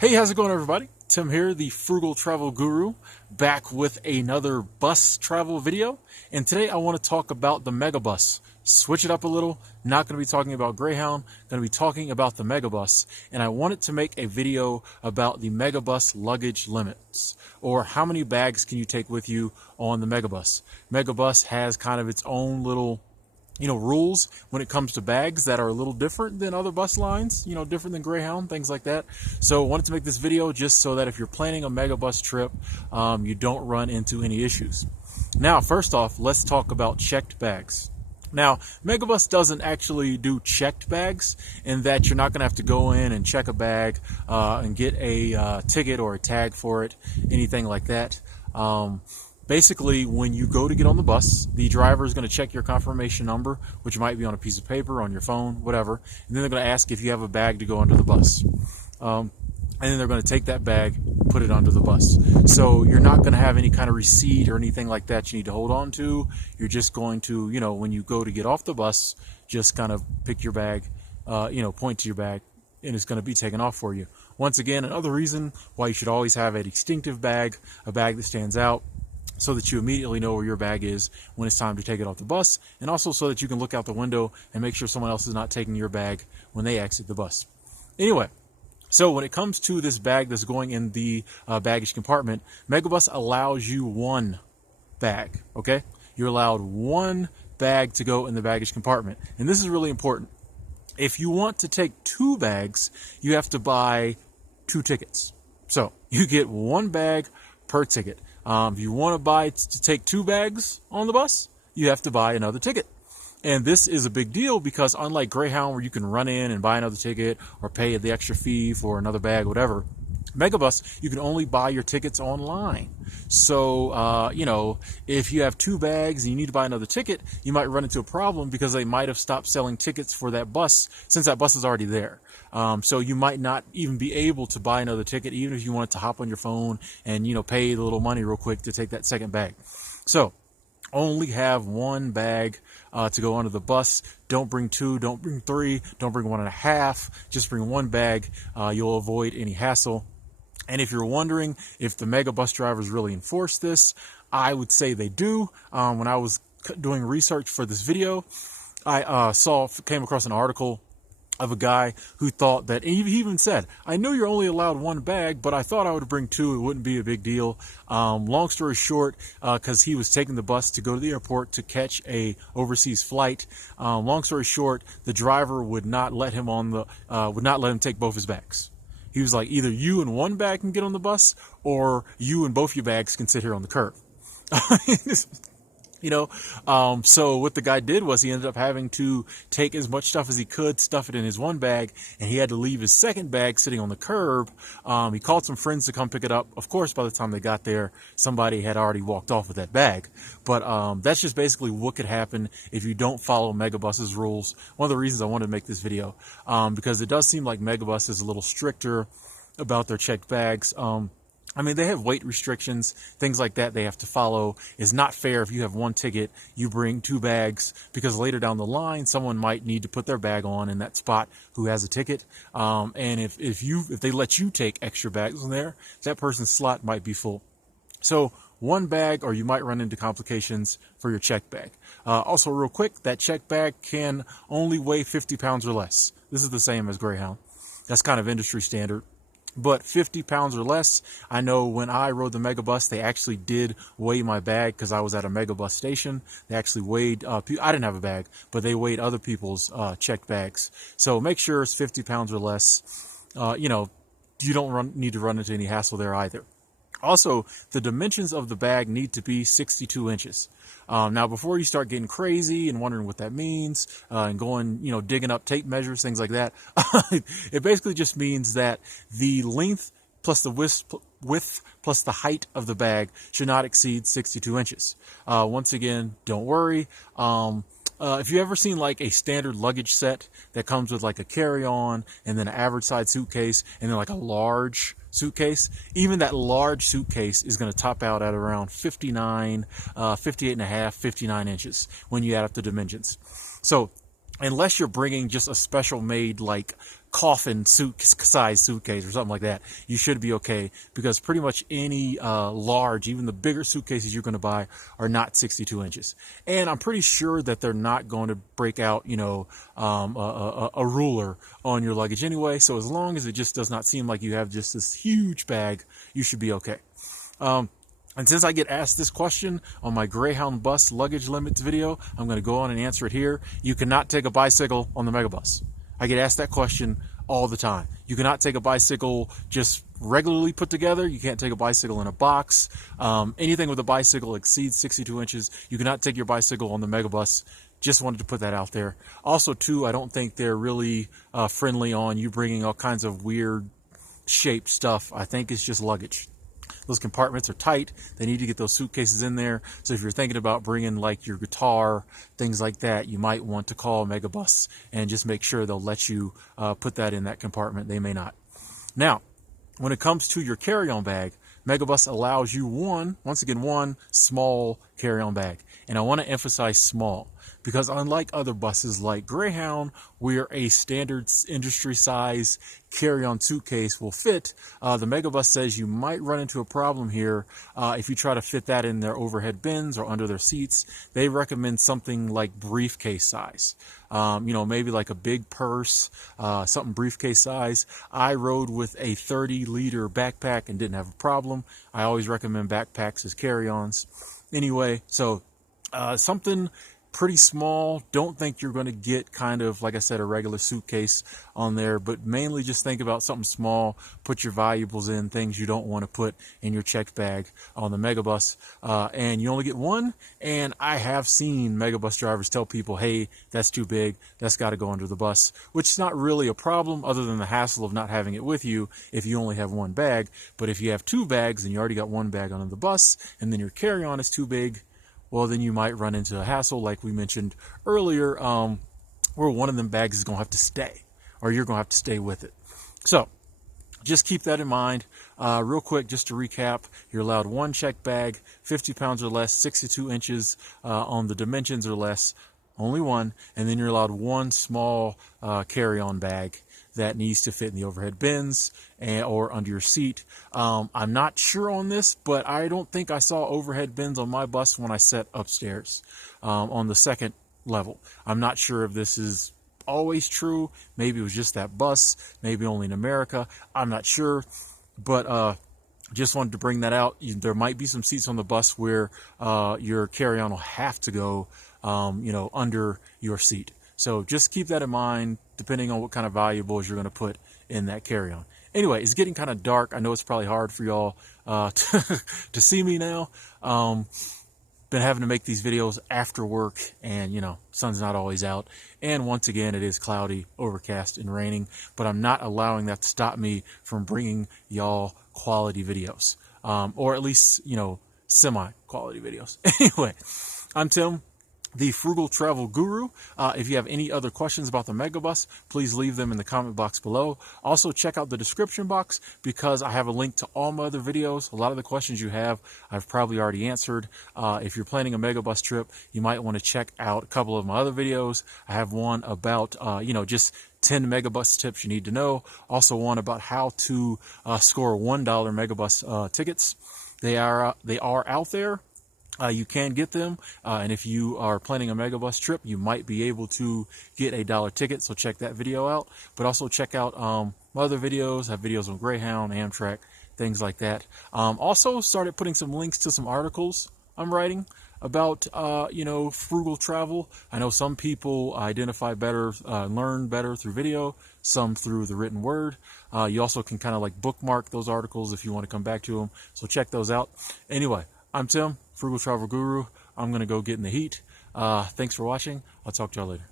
Hey, how's it going, everybody? Tim here, the Frugal Travel Guru, back with another bus travel video. And today I want to talk about the Megabus. Switch it up a little. Not going to be talking about Greyhound. Going to be talking about the Megabus. And I wanted to make a video about the Megabus luggage limits, or how many bags can you take with you on the Megabus. Megabus has kind of its own little rules when it comes to bags that are a little different than other bus lines, different than Greyhound, things like that. So I wanted to make this video just so that if you're planning a Megabus trip, you don't run into any issues. Now, first off, let's talk about checked bags. Now, Megabus doesn't actually do checked bags, in that you're not going to have to go in and check a bag and get a ticket or a tag for it, anything like that. Basically, when you go to get on the bus, the driver is going to check your confirmation number, which might be on a piece of paper, on your phone, whatever. And then they're going to ask if you have a bag to go under the bus. And then they're going to take that bag, put it under the bus. So you're not going to have any kind of receipt or anything like that you need to hold on to. You're just going to, when you go to get off the bus, just kind of pick your bag, point to your bag, and it's going to be taken off for you. Once again, another reason why you should always have a distinctive bag, a bag that stands out, so that you immediately know where your bag is when it's time to take it off the bus, and also so that you can look out the window and make sure someone else is not taking your bag when they exit the bus. Anyway, so when it comes to this bag that's going in the baggage compartment, Megabus allows you one bag, okay? You're allowed one bag to go in the baggage compartment, and this is really important. If you want to take two bags, you have to buy 2 tickets. So you get one bag per ticket. If you want to take 2 bags on the bus, you have to buy another ticket. And this is a big deal because unlike Greyhound, where you can run in and buy another ticket or pay the extra fee for another bag, whatever, Megabus, you can only buy your tickets online. So, if you have 2 bags and you need to buy another ticket, you might run into a problem because they might have stopped selling tickets for that bus since that bus is already there. So you might not even be able to buy another ticket, even if you wanted to hop on your phone and, pay the little money real quick to take that second bag. So only have one bag to go onto the bus. Don't bring 2, don't bring 3, don't bring 1.5. Just bring one bag. You'll avoid any hassle. And if you're wondering if the Megabus drivers really enforce this, I would say they do. When I was doing research for this video, I came across an article of a guy who thought that, and he even said, I know you're only allowed one bag, but I thought I would bring 2. It wouldn't be a big deal. Long story short, because he was taking the bus to go to the airport to catch a overseas flight. Long story short, the driver would not let him take both his bags. He was like, either you and one bag can get on the bus, or you and both your bags can sit here on the curb. So what the guy did was he ended up having to take as much stuff as he could, stuff it in his one bag, and he had to leave his second bag sitting on the curb. He called some friends to come pick it up. Of course, by the time they got there, somebody had already walked off with that bag. But that's just basically what could happen if you don't follow Megabus's rules. One of the reasons I wanted to make this video, because it does seem like Megabus is a little stricter about their checked bags. They have weight restrictions, things like that they have to follow. It's not fair if you have one ticket, you bring 2 bags, because later down the line, someone might need to put their bag on in that spot who has a ticket. And if they let you take extra bags in there, that person's slot might be full. So one bag, or you might run into complications for your checked bag. Also, real quick, that checked bag can only weigh 50 pounds or less. This is the same as Greyhound. That's kind of industry standard. But 50 pounds or less, I know when I rode the Megabus, they actually did weigh my bag because I was at a Megabus station. They actually weighed, I didn't have a bag, but they weighed other people's checked bags. So make sure it's 50 pounds or less. You don't need to run into any hassle there either. Also, the dimensions of the bag need to be 62 inches. Now, before you start getting crazy and wondering what that means, and going, digging up tape measures, things like that, it basically just means that the length plus the width plus the height of the bag should not exceed 62 inches. Once again, don't worry. If you ever seen like a standard luggage set that comes with like a carry-on and then an average size suitcase and then like a large suitcase, even that large suitcase is going to top out at around 58 and a half, 59 inches when you add up the dimensions. So unless you're bringing just a special made like coffin size suitcase or something like that, you should be okay, because pretty much any large, even the bigger suitcases you're going to buy are not 62 inches. And I'm pretty sure that they're not going to break out, a ruler on your luggage anyway. So as long as it just does not seem like you have just this huge bag, you should be okay. And since I get asked this question on my Greyhound bus luggage limits video, I'm going to go on and answer it here. You cannot take a bicycle on the Megabus. I get asked that question all the time. You cannot take a bicycle just regularly put together. You can't take a bicycle in a box. Anything with a bicycle exceeds 62 inches. You cannot take your bicycle on the Megabus. Just wanted to put that out there. Also, too, I don't think they're really friendly on you bringing all kinds of weird shaped stuff. I think it's just luggage. Those compartments are tight. They need to get those suitcases in there. So if you're thinking about bringing like your guitar, things like that, you might want to call Megabus and just make sure they'll let you put that in that compartment. They may not. Now, when it comes to your carry-on bag, Megabus allows you one small carry-on bag. And I want to emphasize small, because unlike other buses like Greyhound, where a standard industry size carry-on suitcase will fit, the Megabus says you might run into a problem here if you try to fit that in their overhead bins or under their seats. They recommend something like briefcase size. Maybe like a big purse, something briefcase size. I rode with a 30-liter backpack and didn't have a problem. I always recommend backpacks as carry-ons. Anyway, so something pretty small. Don't think you're going to get kind of, like I said, a regular suitcase on there, but mainly just think about something small. Put your valuables in, things you don't want to put in your checked bag on the Megabus. And you only get one. And I have seen Megabus drivers tell people, hey, that's too big. That's got to go under the bus, which is not really a problem other than the hassle of not having it with you if you only have one bag. But if you have two bags and you already got one bag under the bus and then your carry-on is too big, well, then you might run into a hassle like we mentioned earlier, where one of them bags is going to have to stay, or you're going to have to stay with it. So just keep that in mind. Real quick, just to recap, you're allowed one checked bag, 50 pounds or less, 62 inches on the dimensions or less, only one, and then you're allowed one small carry-on bag that needs to fit in the overhead bins or under your seat. I'm not sure on this, but I don't think I saw overhead bins on my bus when I sat upstairs on the second level. I'm not sure if this is always true. Maybe it was just that bus, maybe only in America. I'm not sure, but just wanted to bring that out. There might be some seats on the bus where your carry-on will have to go, under your seat. So just keep that in mind, depending on what kind of valuables you're going to put in that carry-on. Anyway, it's getting kind of dark. I know it's probably hard for y'all to see me now. Been having to make these videos after work, and sun's not always out. And once again, it is cloudy, overcast, and raining. But I'm not allowing that to stop me from bringing y'all quality videos, or at least semi-quality videos. Anyway, I'm Tim, the Frugal Travel Guru. If you have any other questions about the Megabus, please leave them in the comment box below. Also, check out the description box, because I have a link to all my other videos. A lot of the questions you have, I've probably already answered. If you're planning a Megabus trip, you might want to check out a couple of my other videos. I have one about, just 10 Megabus tips you need to know. Also one about how to score $1 Megabus tickets. They are out there. You can get them, and if you are planning a Megabus trip, you might be able to get a $1 ticket, so check that video out. But also check out my other videos. I have videos on Greyhound, Amtrak, things like that. Also started putting some links to some articles I'm writing about, frugal travel. I know some people identify better, learn better through video, some through the written word. You also can kind of like bookmark those articles if you want to come back to them, so check those out. Anyway, I'm Tim, Frugal Travel Guru. I'm going to go get in the heat. Thanks for watching. I'll talk to y'all later.